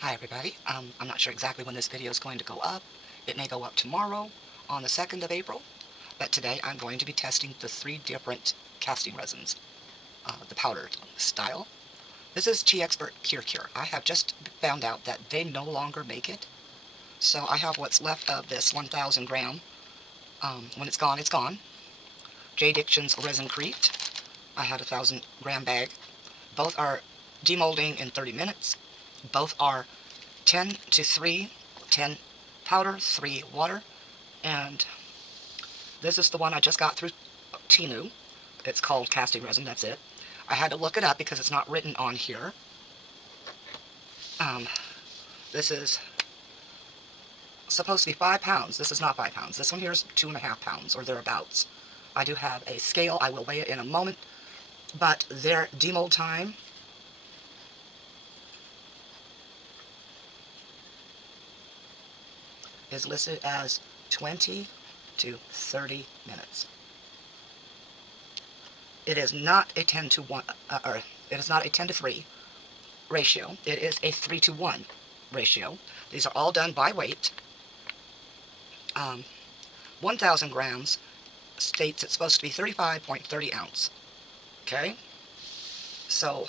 Hi everybody. I'm not sure exactly when this video is going to go up. It may go up tomorrow on the 2nd of April, but today I'm going to be testing the 3 different casting resins, the powder style. This is Teepert PureCure. I have just found out that they no longer make it, so I have what's left of this 1,000 gram. When it's gone, it's gone. JDiction's ResinCrete. I had a 1,000 gram bag. Both are demolding in 30 minutes. Both are 10 to 3, 10 powder, 3 water, and this is the one I just got through Temu. It's called casting resin, that's it. I had to look it up because it's not written on here. This is supposed to be 5 pounds. This is not 5 pounds. This one here is 2.5 pounds, or thereabouts. I do have a scale. I will weigh it in a moment, but their demold time is listed as 20 to 30 minutes. It is not a 10 to 1, or it is not a 10 to 3 ratio. It is a 3 to 1 ratio. These are all done by weight. 1,000 grams states it's supposed to be 35.30 ounce. Okay? So,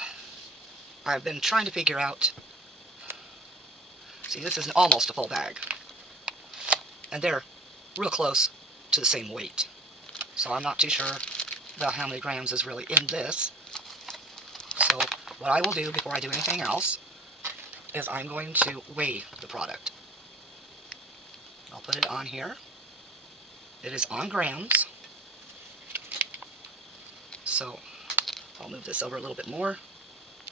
I've been trying to figure out, see, this is almost a full bag. And they're real close to the same weight. So I'm not too sure about how many grams is really in this. So what I will do before I do anything else is I'm going to weigh the product. I'll put it on here. It is on grams. So I'll move this over a little bit more.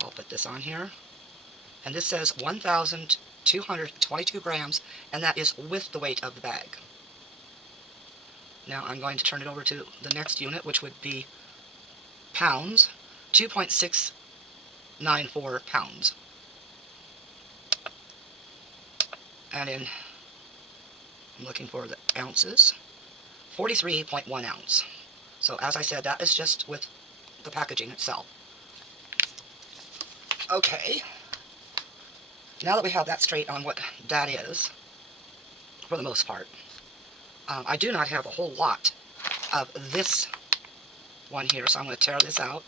I'll put this on here. And this says 1,222 grams, and that is with the weight of the bag. Now I'm going to turn it over to the next unit, which would be pounds, 2.694 pounds. And I'm looking for the ounces, 43.1 ounce. So as I said, that is just with the packaging itself. Okay, now that we have that straight on what that is, for the most part, I do not have a whole lot of this one here, so I'm going to tear this out.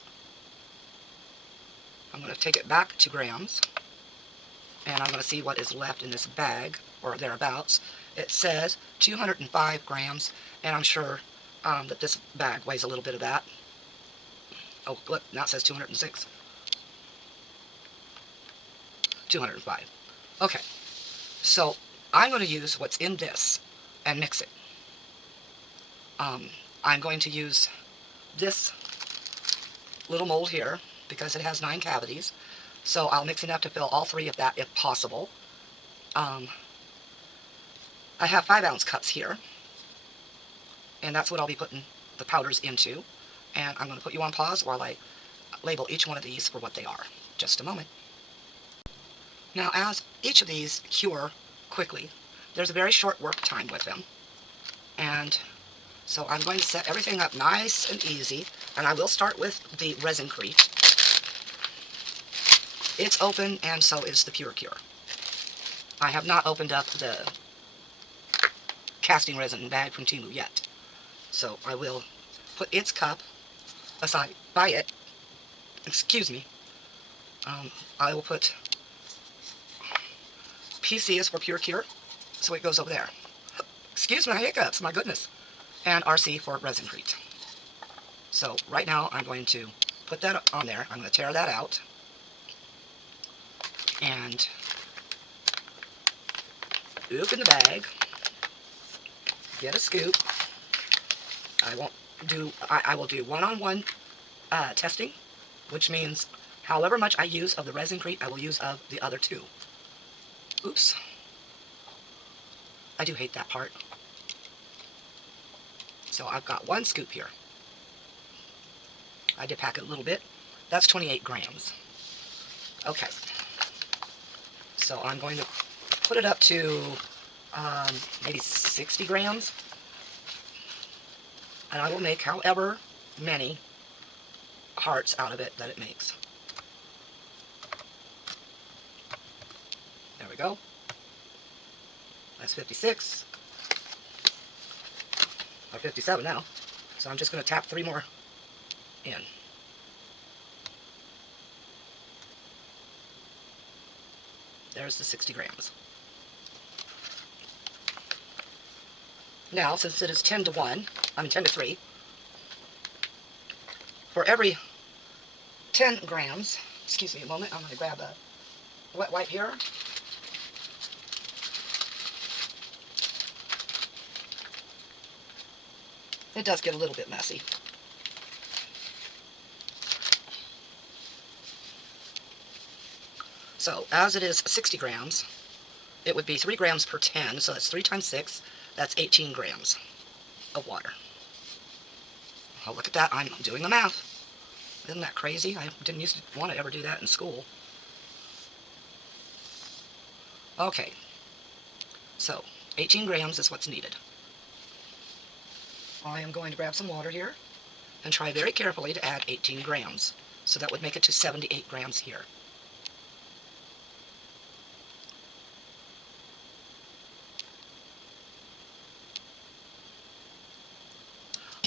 I'm going to take it back to grams, and I'm going to see what is left in this bag, or thereabouts. It says 205 grams, and I'm sure that this bag weighs a little bit of that. Oh, look, now it says 206. 205. Okay, so I'm going to use what's in this and mix it. I'm going to use this little mold here because it has 9 cavities. So I'll mix enough to fill all 3 of that if possible. I have 5-ounce cups here, and that's what I'll be putting the powders into. And I'm going to put you on pause while I label each one of these for what they are. Just a moment. Now, as each of these cure quickly, there's a very short work time with them. And so I'm going to set everything up nice and easy, and I will start with the ResinCrete. It's open, and so is the PureCure. I have not opened up the casting resin bag from Temu yet, so I will put its cup aside by it. Excuse me. I will put PC is for PureCure, so it goes over there. Excuse my hiccups, my goodness. And RC for ResinCrete. So right now I'm going to put that on there. I'm going to tear that out and open the bag, get a scoop. I will do one-on-one testing, which means however much I use of the ResinCrete, I will use of the other 2. Oops. I do hate that part. So I've got 1 scoop here. I did pack it a little bit. That's 28 grams. Okay. So I'm going to put it up to maybe 60 grams. And I will make however many hearts out of it that it makes. There we go. That's 56. Or 57 now. So I'm just going to tap 3 more in. There's the 60 grams. Now, since it is 10 to 3, for every 10 grams, excuse me a moment, I'm going to grab a wet wipe here. It does get a little bit messy. So, as it is 60 grams, it would be 3 grams per 10, so that's 3 times 6, that's 18 grams of water. Oh, look at that, I'm doing the math. Isn't that crazy? I didn't used to want to ever do that in school. Okay, so 18 grams is what's needed. I am going to grab some water here and try very carefully to add 18 grams. So that would make it to 78 grams here.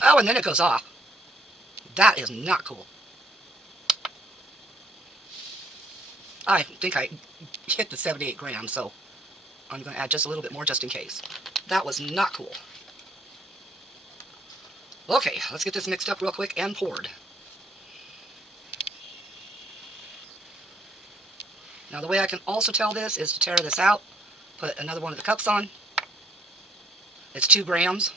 Oh, and then it goes off. That is not cool. I think I hit the 78 grams, so I'm going to add just a little bit more just in case. That was not cool. Okay, let's get this mixed up real quick and poured. Now the way I can also tell this is to tear this out, put another one of the cups on. It's 2 grams.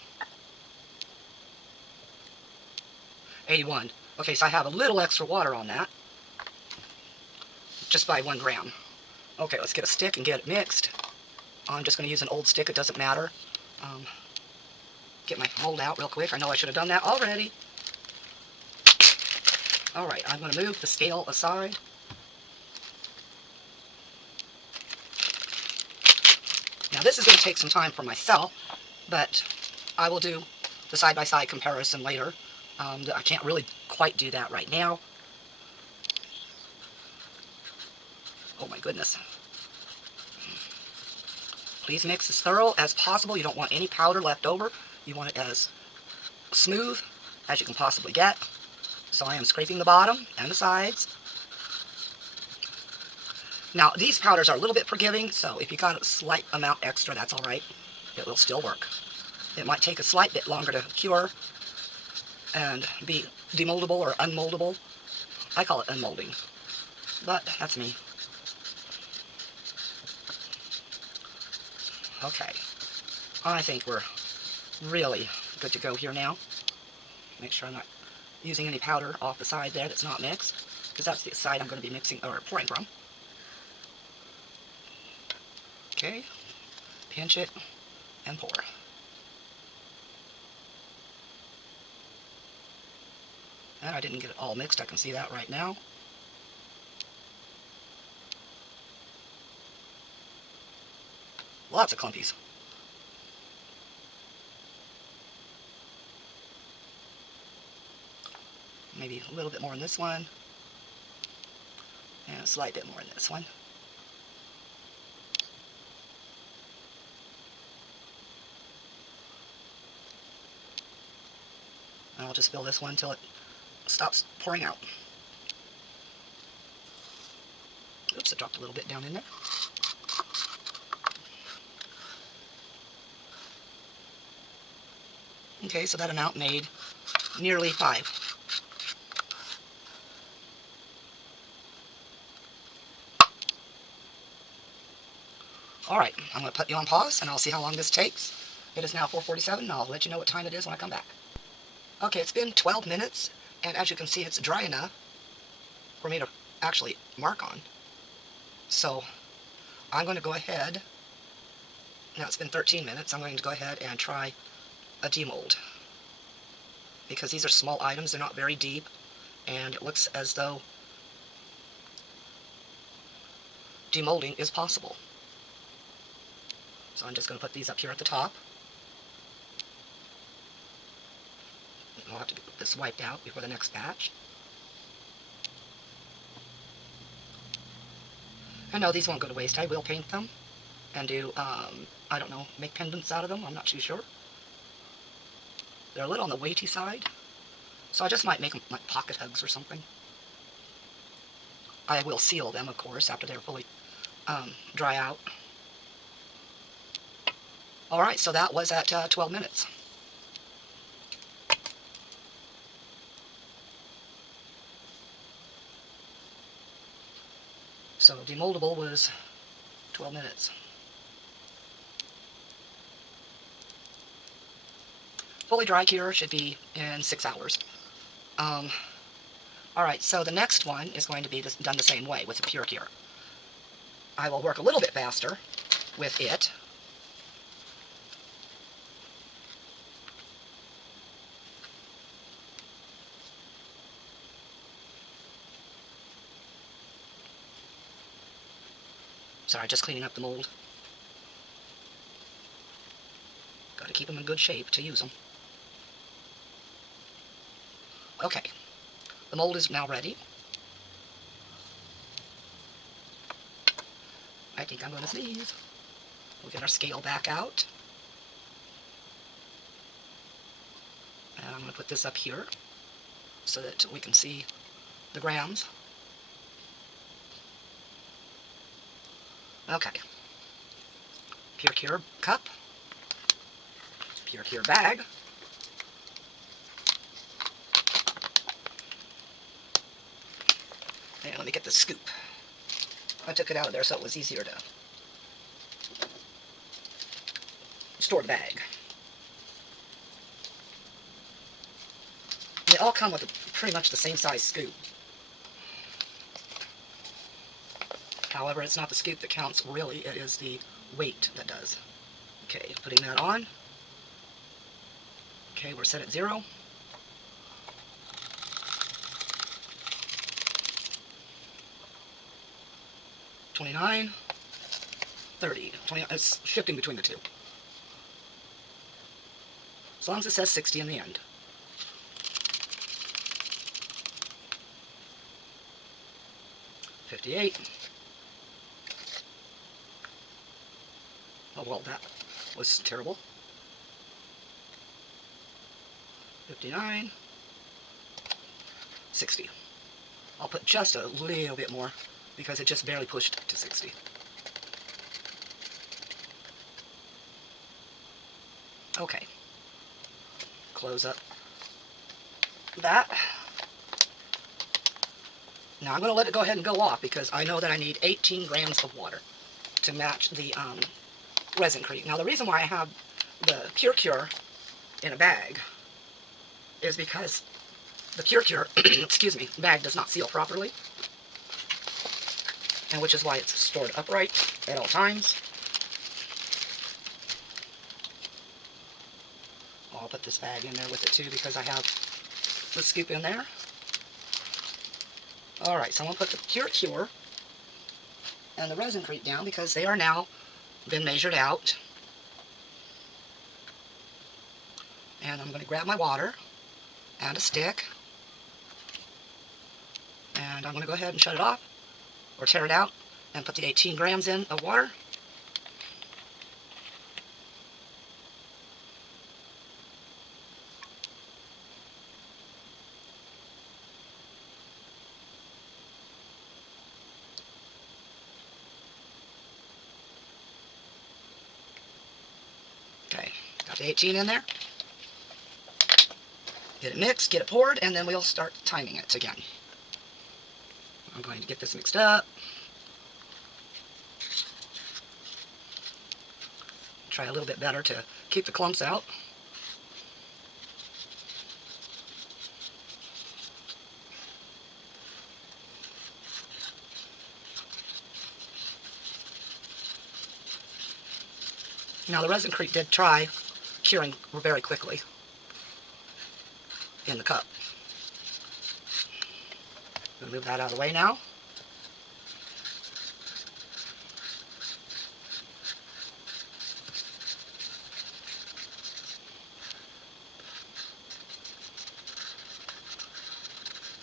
81. Okay, so I have a little extra water on that, just by 1 gram. Okay, let's get a stick and get it mixed. I'm just going to use an old stick, it doesn't matter. Get my mold out real quick. I know I should have done that already. Alright, I'm going to move the scale aside. Now this is going to take some time for myself, but I will do the side-by-side comparison later. I can't really quite do that right now. Oh my goodness. Please mix as thorough as possible. You don't want any powder left over. You want it as smooth as you can possibly get. So I am scraping the bottom and the sides. Now these powders are a little bit forgiving, so if you got a slight amount extra, that's alright. It will still work. It might take a slight bit longer to cure and be demoldable or unmoldable. I call it unmolding, but that's me. Okay, I think we're really good to go here now. Make sure I'm not using any powder off the side there that's not mixed, because that's the side I'm going to be mixing or pouring from. Okay, pinch it and pour. And I didn't get it all mixed, I can see that right now. Lots of clumpies. Maybe a little bit more in this one. And a slight bit more in this one. And I'll just fill this one until it stops pouring out. Oops, it dropped a little bit down in there. Okay, so that amount made nearly 5. Alright, I'm going to put you on pause and I'll see how long this takes. It is now 4:47 and I'll let you know what time it is when I come back. Okay, it's been 12 minutes and as you can see it's dry enough for me to actually mark on. So I'm going to go ahead, now it's been 13 minutes, I'm going to go ahead and try a demold. Because these are small items, they're not very deep, and it looks as though demolding is possible. So I'm just going to put these up here at the top. I'll have to get this wiped out before the next batch. I know these won't go to waste. I will paint them and do, I don't know, make pendants out of them. I'm not too sure. They're a little on the weighty side, so I just might make them like pocket hugs or something. I will seal them, of course, after they're fully dry out. Alright, so that was at 12 minutes. So demoldable was 12 minutes. Fully dry cure should be in 6 hours. Alright, so the next one is going to be done the same way with the PureCure. I will work a little bit faster with it. Sorry, just cleaning up the mold. Got to keep them in good shape to use them. Okay, the mold is now ready. I think I'm going to sneeze. We'll get our scale back out. And I'm going to put this up here so that we can see the grams. Okay. PureCure cup. PureCure bag. And let me get the scoop. I took it out of there so it was easier to store the bag. They all come with pretty much the same size scoop. However, it's not the scoop that counts, really. It is the weight that does. Okay, putting that on. Okay, we're set at 0. $29, $30. It's shifting between the two. As long as it says 60 in the end. $58. Oh well, that was terrible. $59. $60. I'll put just a little bit more because it just barely pushed to 60. Okay. Close up that. Now I'm going to let it go ahead and go off because I know that I need 18 grams of water to match the ResinCrete. Now the reason why I have the PureCure in a bag is because the PureCure, excuse me, bag does not seal properly, and which is why it's stored upright at all times. I'll put this bag in there with it too because I have the scoop in there. Alright, so I'm going to put the PureCure and the ResinCrete down because they are now been measured out. And I'm going to grab my water and a stick. And I'm going to go ahead and shut it off or tear it out and put the 18 grams in of water. Okay, got the 18 in there. Get it mixed, get it poured, and then we'll start timing it again. I'm going to get this mixed up. Try a little bit better to keep the clumps out. Now the ResinCrete did try curing very quickly in the cup. I'm going to move that out of the way now.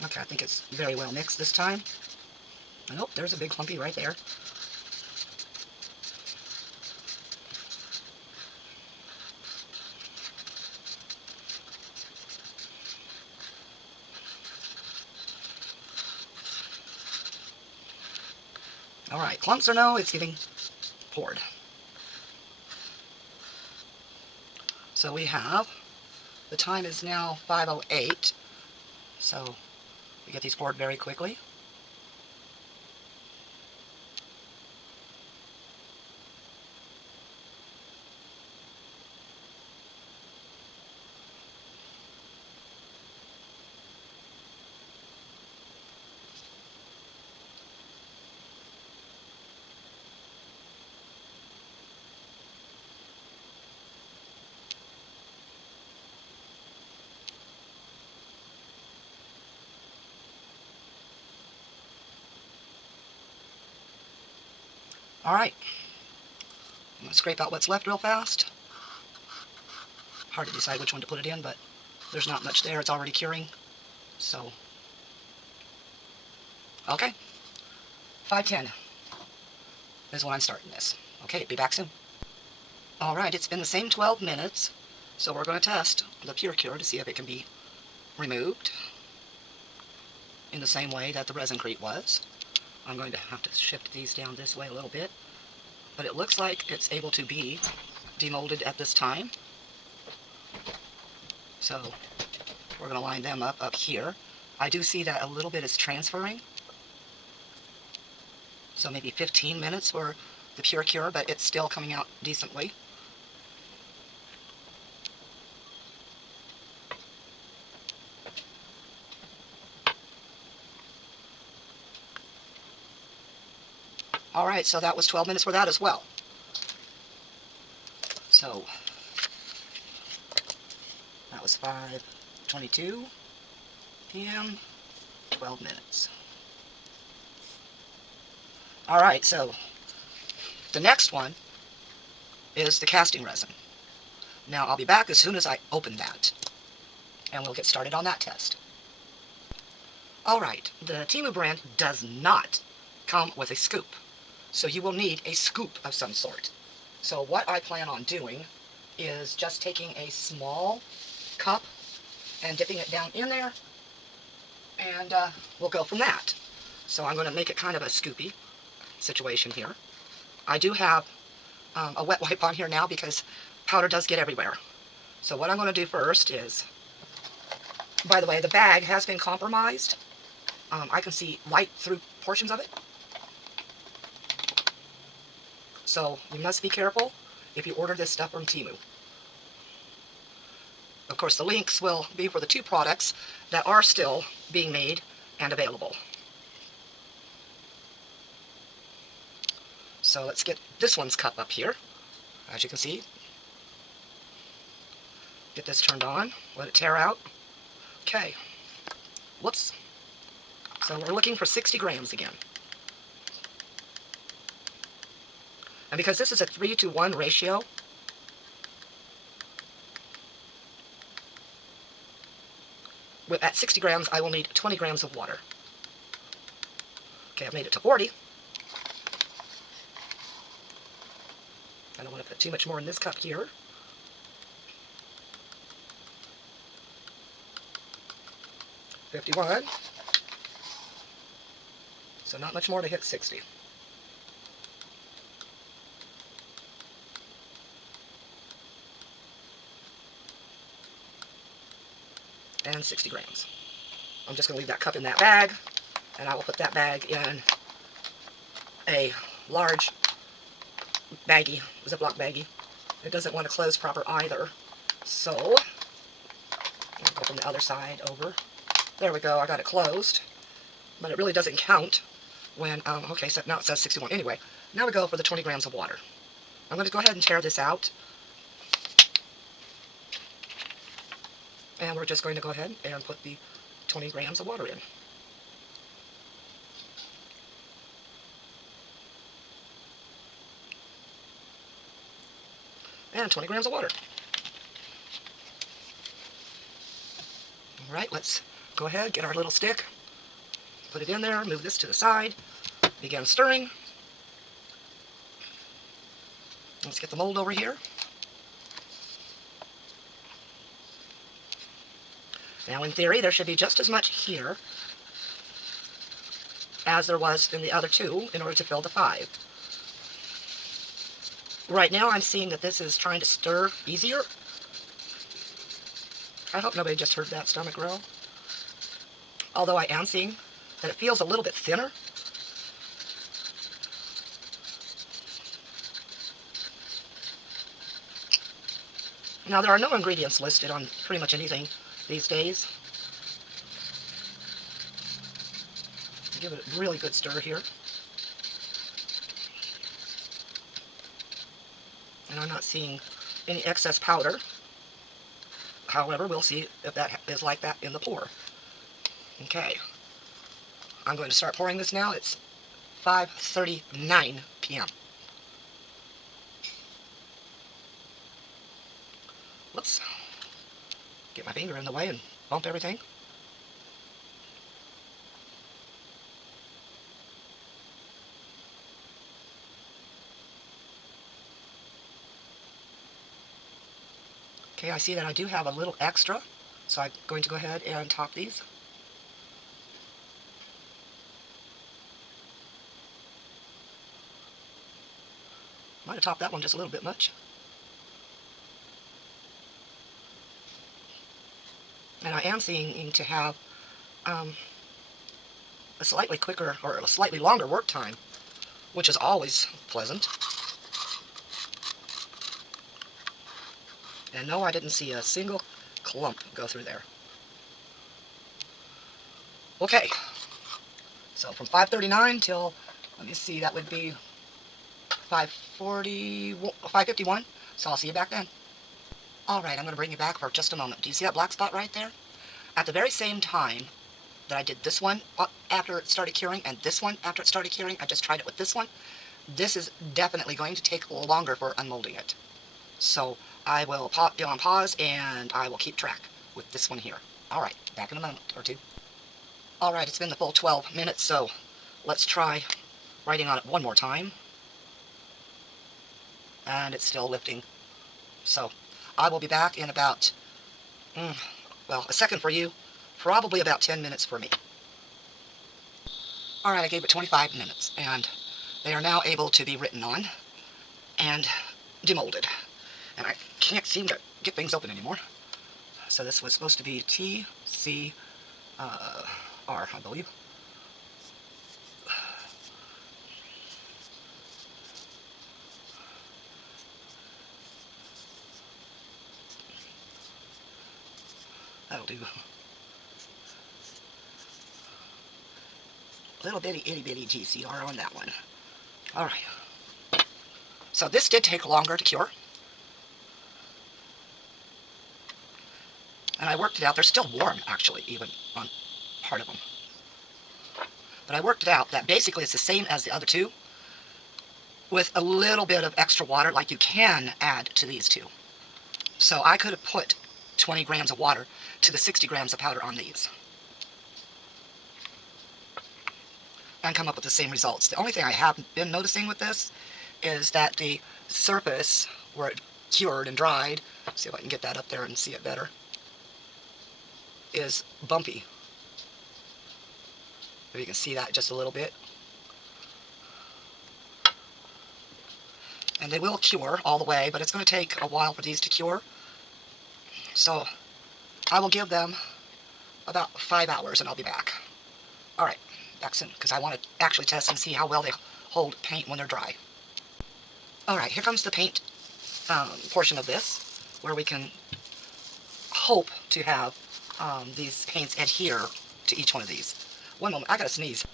Okay, I think it's very well mixed this time. Oh, there's a big clumpy right there. Alright, clumps or no, it's getting poured. So we have, the time is now 5:08, so we get these poured very quickly. Alright, I'm going to scrape out what's left real fast. Hard to decide which one to put it in, but there's not much there. It's already curing. So, okay. 5:10 is when I'm starting this. Okay, be back soon. Alright, it's been the same 12 minutes, so we're going to test the PureCure to see if it can be removed in the same way that the ResinCrete was. I'm going to have to shift these down this way a little bit, but it looks like it's able to be demolded at this time. So we're going to line them up here. I do see that a little bit is transferring, so maybe 15 minutes for the PureCure, but it's still coming out decently. Alright, so that was 12 minutes for that as well. So that was 5:22 p.m., 12 minutes. Alright, so the next one is the casting resin. Now I'll be back as soon as I open that, and we'll get started on that test. Alright, the Temu brand does not come with a scoop, so you will need a scoop of some sort. So what I plan on doing is just taking a small cup and dipping it down in there, and we'll go from that. So I'm going to make it kind of a scoopy situation here. I do have a wet wipe on here now because powder does get everywhere. So what I'm going to do first is, by the way, the bag has been compromised. I can see light through portions of it. So you must be careful if you order this stuff from Temu. Of course, the links will be for the two products that are still being made and available. So let's get this one's cup up here. As you can see, get this turned on, let it tear out. Okay, whoops. So we're looking for 60 grams again. And because this is a 3-to-1 ratio, at 60 grams I will need 20 grams of water. Okay, I've made it to 40. I don't want to put too much more in this cup here. $51. So not much more to hit 60. And 60 grams. I'm just going to leave that cup in that bag, and I will put that bag in a large baggie, Ziploc baggie. It doesn't want to close proper either. So, I'll go from the other side over. There we go, I got it closed. But it really doesn't count when, okay, so now it says 61. Anyway, now we go for the 20 grams of water. I'm going to go ahead and tear this out. And we're just going to go ahead and put the 20 grams of water in. And 20 grams of water. Alright, let's go ahead, get our little stick, put it in there, move this to the side, begin stirring. Let's get the mold over here. Now in theory there should be just as much here as there was in the other two in order to fill the 5. Right now I'm seeing that this is trying to stir easier. I hope nobody just heard that stomach growl. Although I am seeing that it feels a little bit thinner. Now there are no ingredients listed on pretty much anything these days. Give it a really good stir here. And I'm not seeing any excess powder. However, we'll see if that is like that in the pour. Okay. I'm going to start pouring this now. It's 5:39 p.m. Let's get my finger in the way and bump everything. Okay, I see that I do have a little extra, so I'm going to go ahead and top these. Might have topped that one just a little bit much. And I am seeming to have a slightly quicker or a slightly longer work time, which is always pleasant. And no, I didn't see a single clump go through there. Okay, so from 5:39 till, let me see, that would be 5:51, so I'll see you back then. Alright, I'm going to bring you back for just a moment. Do you see that black spot right there? At the very same time that I did this one after it started curing and this one after it started curing, I just tried it with this one. This is definitely going to take longer for unmolding it. So I will be on pause and I will keep track with this one here. Alright, back in a moment or two. Alright, it's been the full 12 minutes, so let's try writing on it one more time. And it's still lifting. So I will be back in about, well, a second for you, probably about 10 minutes for me. Alright, I gave it 25 minutes, and they are now able to be written on and demolded. And I can't seem to get things open anymore. So this was supposed to be TCR, I believe. That'll do. Little bitty itty bitty GCR on that one. Alright. So this did take longer to cure. And I worked it out. They're still warm, actually, even on part of them. But I worked it out that basically it's the same as the other two, with a little bit of extra water, like you can add to these two. So I could have put 20 grams of water to the 60 grams of powder on these, and come up with the same results. The only thing I have been noticing with this is that the surface where it cured and dried, see if I can get that up there and see it better, is bumpy. If you can see that just a little bit. And they will cure all the way, but it's going to take a while for these to cure. So I will give them about 5 hours and I'll be back. Alright, back soon, because I want to actually test and see how well they hold paint when they're dry. Alright, here comes the paint portion of this, where we can hope to have these paints adhere to each one of these. One moment, I gotta sneeze.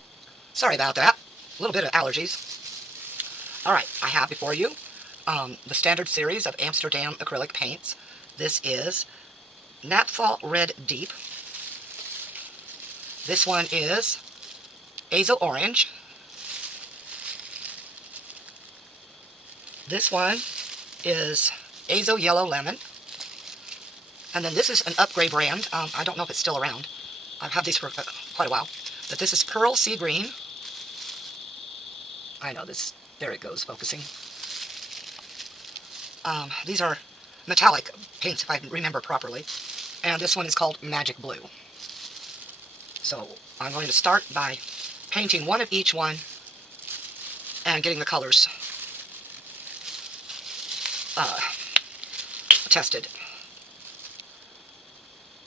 Sorry about that. A little bit of allergies. Alright, I have before you the standard series of Amsterdam acrylic paints. This is Naphthol Red Deep. This one is Azo Orange. This one is Azo Yellow Lemon. And then this is an upgrade brand. I don't know if it's still around. I've had these for quite a while. But this is Pearl Sea Green. I know this. There it goes, focusing. These are metallic paints, if I remember properly. And this one is called Magic Blue. So I'm going to start by painting one of each one and getting the colors tested.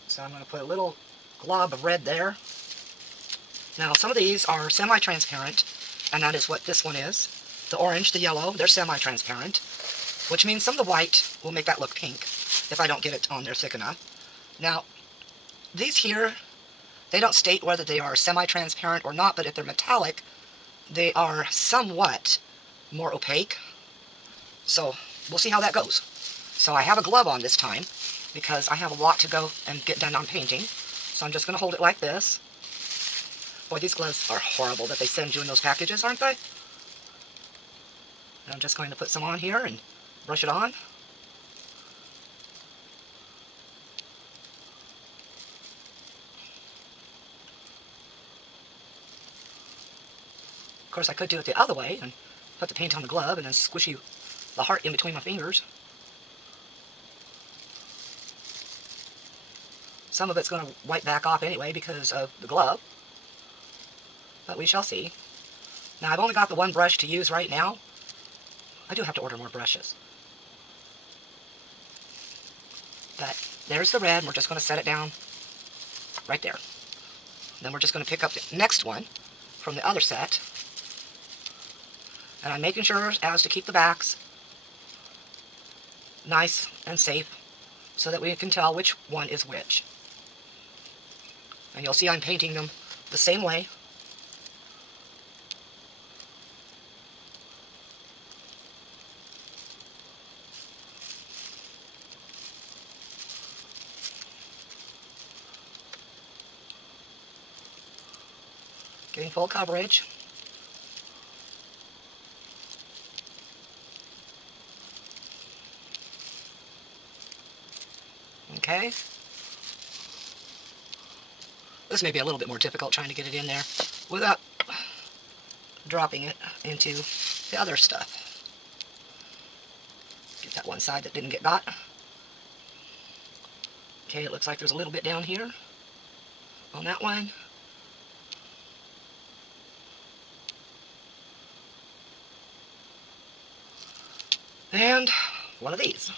So I'm going to put a little glob of red there. Now some of these are semi-transparent, and that is what this one is. The orange, the yellow, they're semi-transparent, which means some of the white will make that look pink if I don't get it on there thick enough. Now, these here, they don't state whether they are semi-transparent or not, but if they're metallic, they are somewhat more opaque. So we'll see how that goes. So I have a glove on this time because I have a lot to go and get done on painting. So I'm just going to hold it like this. Boy, these gloves are horrible that they send you in those packages, aren't they? And I'm just going to put some on here and brush it on. Of course, I could do it the other way and put the paint on the glove and then squishy the heart in between my fingers. Some of it's going to wipe back off anyway because of the glove, but we shall see. Now, I've only got the one brush to use right now. I do have to order more brushes. But there's the red, and we're just going to set it down right there. Then we're just going to pick up the next one from the other set. And I'm making sure as to keep the backs nice and safe so that we can tell which one is which. And you'll see I'm painting them the same way. Getting full coverage. Okay. This may be a little bit more difficult trying to get it in there without dropping it into the other stuff. Get that one side that didn't get got. Okay, it looks like there's a little bit down here on that one. And one of these.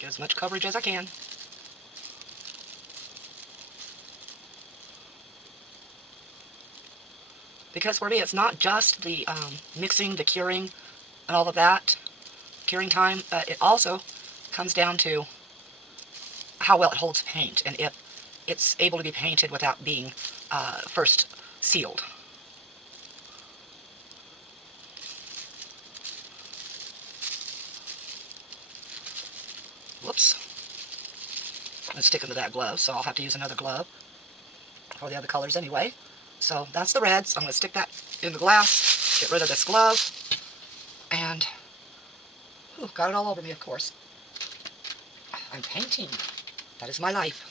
Get as much coverage as I can. Because for me, it's not just the mixing, the curing, and all of that, curing time, but it also comes down to how well it holds paint and if it's able to be painted without being first sealed. Whoops. I'm sticking to that glove, so I'll have to use another glove for the other colors anyway. So that's the reds. I'm going to stick that in the glass, get rid of this glove, and got it all over me, of course. I'm painting. That is my life.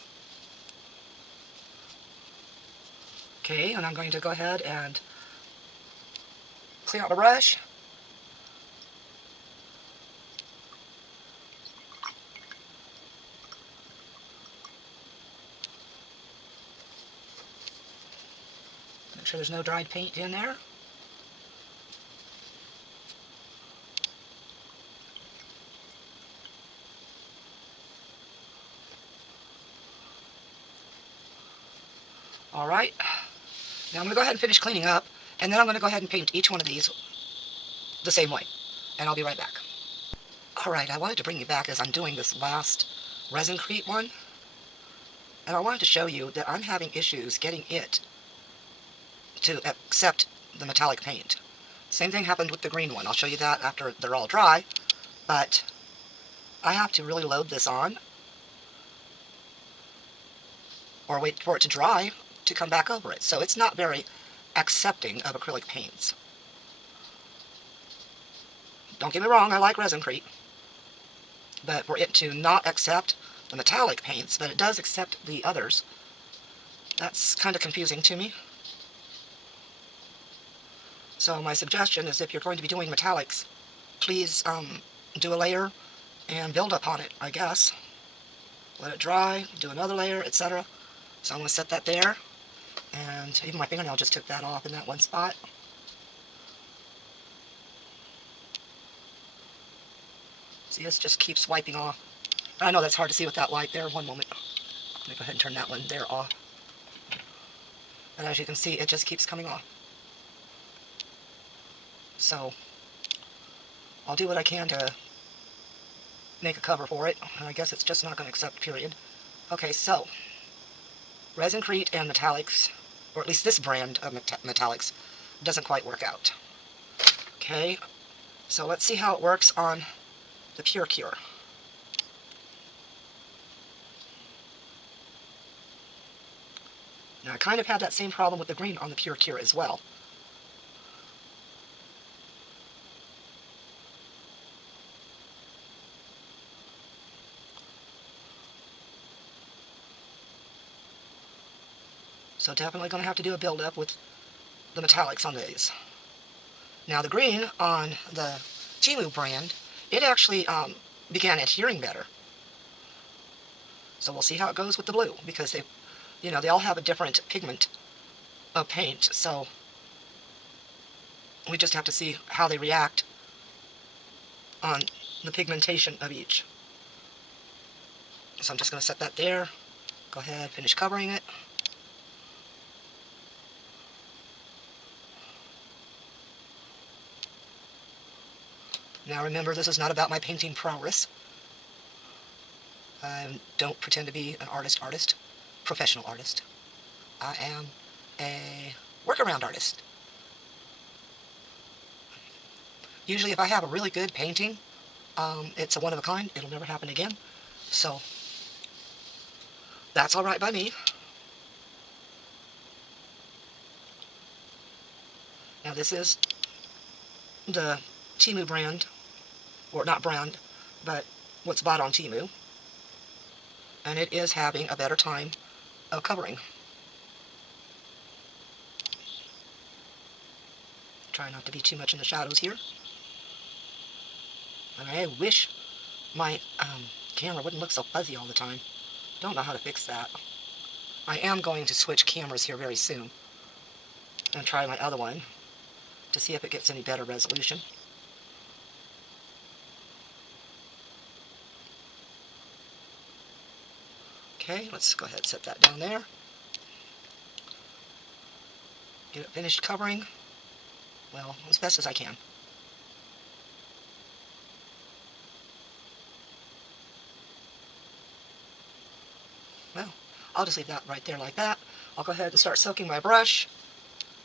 Okay, and I'm going to go ahead and clear out the brush. Make sure there's no dried paint in there. All right. Now I'm going to go ahead and finish cleaning up, and then I'm going to go ahead and paint each one of these the same way, and I'll be right back. All right, I wanted to bring you back as I'm doing this last ResinCrete one, and I wanted to show you that I'm having issues getting it to accept the metallic paint. Same thing happened with the green one. I'll show you that after they're all dry, but I have to really load this on or wait for it to dry to come back over it. So it's not very accepting of acrylic paints. Don't get me wrong, I like ResinCrete, but for it to not accept the metallic paints, but it does accept the others, that's kind of confusing to me. So my suggestion is if you're going to be doing metallics, please do a layer and build up on it, I guess. Let it dry, do another layer, etc. So I'm going to set that there, and even my fingernail just took that off in that one spot. See, this just keeps wiping off. I know that's hard to see with that light there. One moment. Let me go ahead and turn that one there off. And as you can see, it just keeps coming off. So I'll do what I can to make a cover for it. I guess it's just not going to accept, period. Okay, so ResinCrete and metallics, or at least this brand of metallics, doesn't quite work out. Okay, so let's see how it works on the PureCure. Now I kind of had that same problem with the green on the PureCure as well. So definitely going to have to do a build-up with the metallics on these. Now the green on the Temu brand, it actually began adhering better. So we'll see how it goes with the blue, because they all have a different pigment of paint, so we just have to see how they react on the pigmentation of each. So I'm just going to set that there. Go ahead, finish covering it. Now remember, this is not about my painting prowess. I don't pretend to be an artist, professional artist. I am a workaround artist. Usually if I have a really good painting, it's a one of a kind. It'll never happen again. So that's all right by me. Now this is the Temu brand, or not brand, but what's bought on Temu. And it is having a better time of covering. Try not to be too much in the shadows here. And I wish my camera wouldn't look so fuzzy all the time. Don't know how to fix that. I am going to switch cameras here very soon and try my other one to see if it gets any better resolution. Okay, let's go ahead and set that down there. Get it finished covering, well, as best as I can. Well, I'll just leave that right there like that. I'll go ahead and start soaking my brush.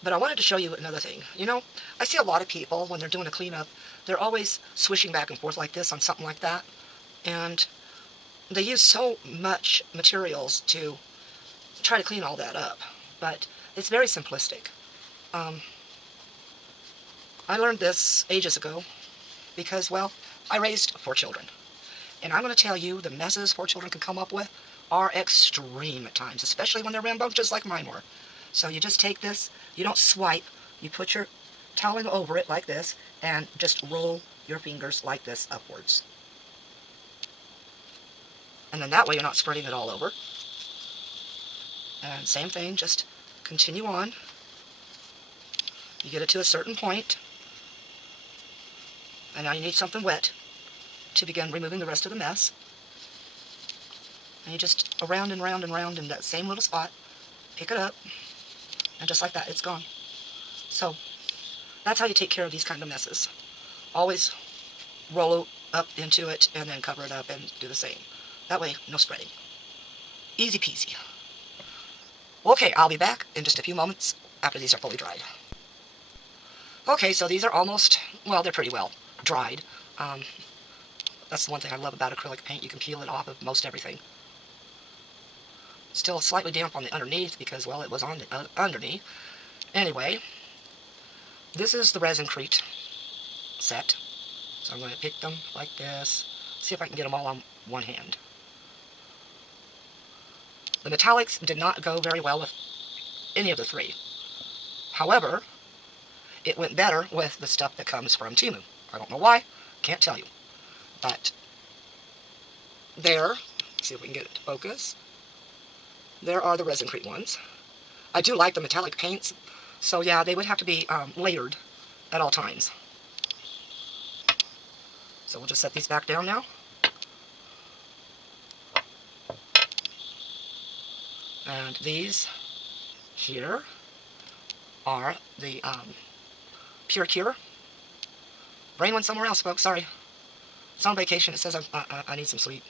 But I wanted to show you another thing. You know, I see a lot of people, when they're doing a cleanup, they're always swishing back and forth like this on something like that. And they use so much materials to try to clean all that up. But it's very simplistic. I learned this ages ago because, well, I raised 4 children. And I'm going to tell you, the messes 4 children can come up with are extreme at times, especially when they're rambunctious like mine were. So you just take this, you don't swipe, you put your toweling over it like this, and just roll your fingers like this upwards. And then that way you're not spreading it all over. And same thing, just continue on. You get it to a certain point, and now you need something wet to begin removing the rest of the mess. And you just around and round and round in that same little spot, pick it up, and just like that, it's gone. So that's how you take care of these kind of messes. Always roll up into it and then cover it up and do the same. That way, no spreading. Easy peasy. Okay, I'll be back in just a few moments after these are fully dried. Okay, so these are almost, well, they're pretty well dried. That's the one thing I love about acrylic paint. You can peel it off of most everything. Still slightly damp on the underneath because, well, it was on the underneath. Anyway, this is the ResinCrete set. So I'm going to pick them like this. See if I can get them all on one hand. The metallics did not go very well with any of the 3. However, it went better with the stuff that comes from Temu. I don't know why, can't tell you. But there, let's see if we can get it to focus. There are the ResinCrete ones. I do like the metallic paints, so yeah, they would have to be layered at all times. So we'll just set these back down now. And these here are the PureCure. Brain went somewhere else, folks. Sorry. It's on vacation. It says I need some sleep.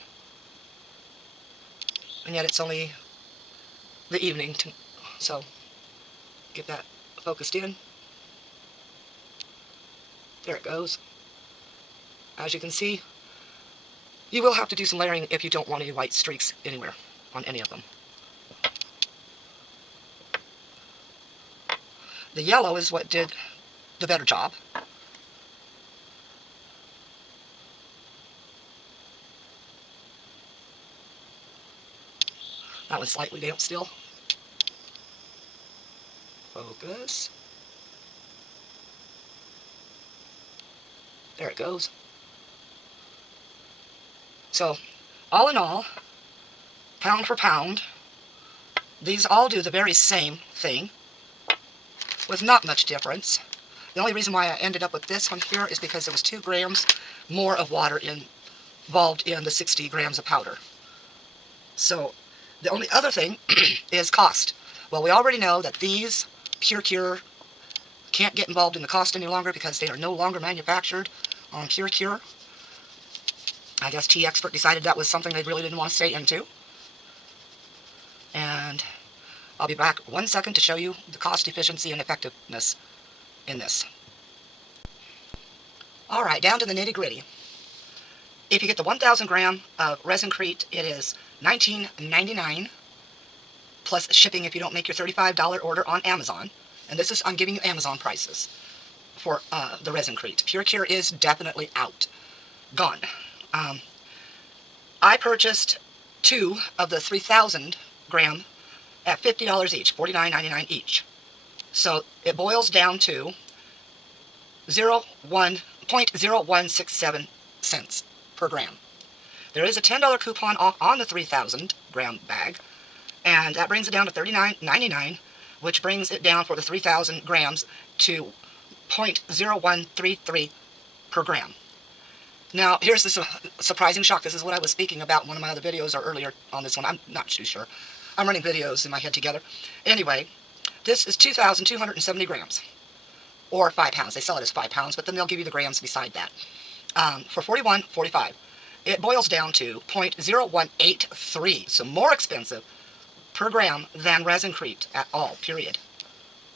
And yet it's only the evening, so get that focused in. There it goes. As you can see, you will have to do some layering if you don't want any white streaks anywhere on any of them. The yellow is what did the better job. That one's slightly damp still. Focus. There it goes. So, all in all, pound for pound, these all do the very same thing, with not much difference. The only reason why I ended up with this one here is because there was 2 grams more of water involved in the 60 grams of powder. So, the only other thing is cost. Well, we already know that these PureCure can't get involved in the cost any longer because they are no longer manufactured on PureCure. I guess T-Expert decided that was something they really didn't want to stay into. And I'll be back 1 second to show you the cost efficiency and effectiveness in this. Alright, down to the nitty-gritty. If you get the 1,000 gram of ResinCrete, it is $19.99 plus shipping if you don't make your $35 order on Amazon. And this is, I'm giving you Amazon prices for the ResinCrete. PureCure is definitely out. Gone. I purchased 2 of the 3,000 gram at $50 each, $49.99 each. So it boils down to 0.0167 cents per gram. There is a $10 coupon off on the 3,000 gram bag, and that brings it down to $39.99, which brings it down for the 3,000 grams to 0.0133 per gram. Now, here's the surprising shock. This is what I was speaking about in one of my other videos or earlier on this one. I'm not too sure. I'm running videos in my head together. Anyway, this is 2,270 grams, or 5 pounds. They sell it as 5 pounds, but then they'll give you the grams beside that. For $41.45. It boils down to 0.0183, so more expensive per gram than ResinCrete at all, period.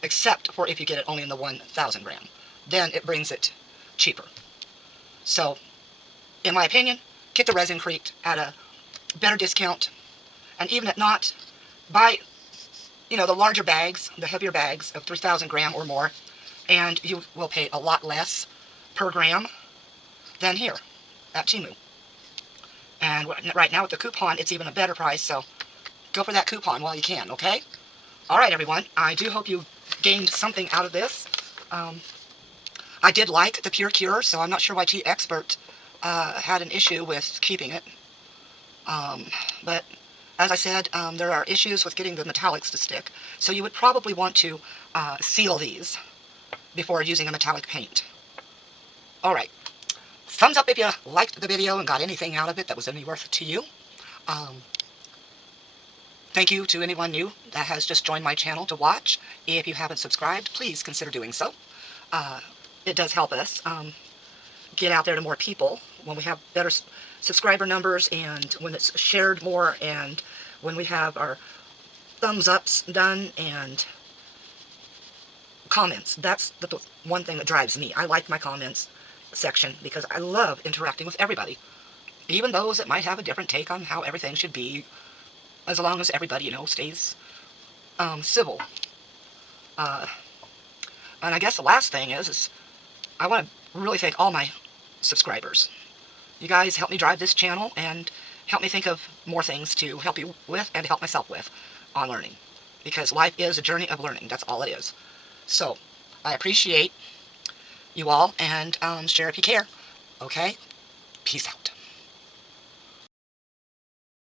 Except for if you get it only in the 1,000 gram. Then it brings it cheaper. So, in my opinion, get the ResinCrete at a better discount. And even if not, buy, the larger bags, the heavier bags of 3,000 gram or more, and you will pay a lot less per gram than here at Temu. And right now with the coupon, it's even a better price, so go for that coupon while you can, okay? Alright, everyone, I do hope you gained something out of this. I did like the PureCure, so I'm not sure why T-Expert had an issue with keeping it. But as I said, there are issues with getting the metallics to stick, so you would probably want to seal these before using a metallic paint. Alright, thumbs up if you liked the video and got anything out of it that was any worth to you. Thank you to anyone new that has just joined my channel to watch. If you haven't subscribed, please consider doing so. It does help us get out there to more people when we have better subscriber numbers and when it's shared more and when we have our thumbs ups done and comments. That's the one thing that drives me. I like my comments section because I love interacting with everybody, even those that might have a different take on how everything should be, as long as everybody, stays civil. And I guess the last thing is I want to really thank all my subscribers. You guys help me drive this channel and help me think of more things to help you with and to help myself with on learning. Because life is a journey of learning. That's all it is. So, I appreciate you all, and share if you care. Okay? Peace out.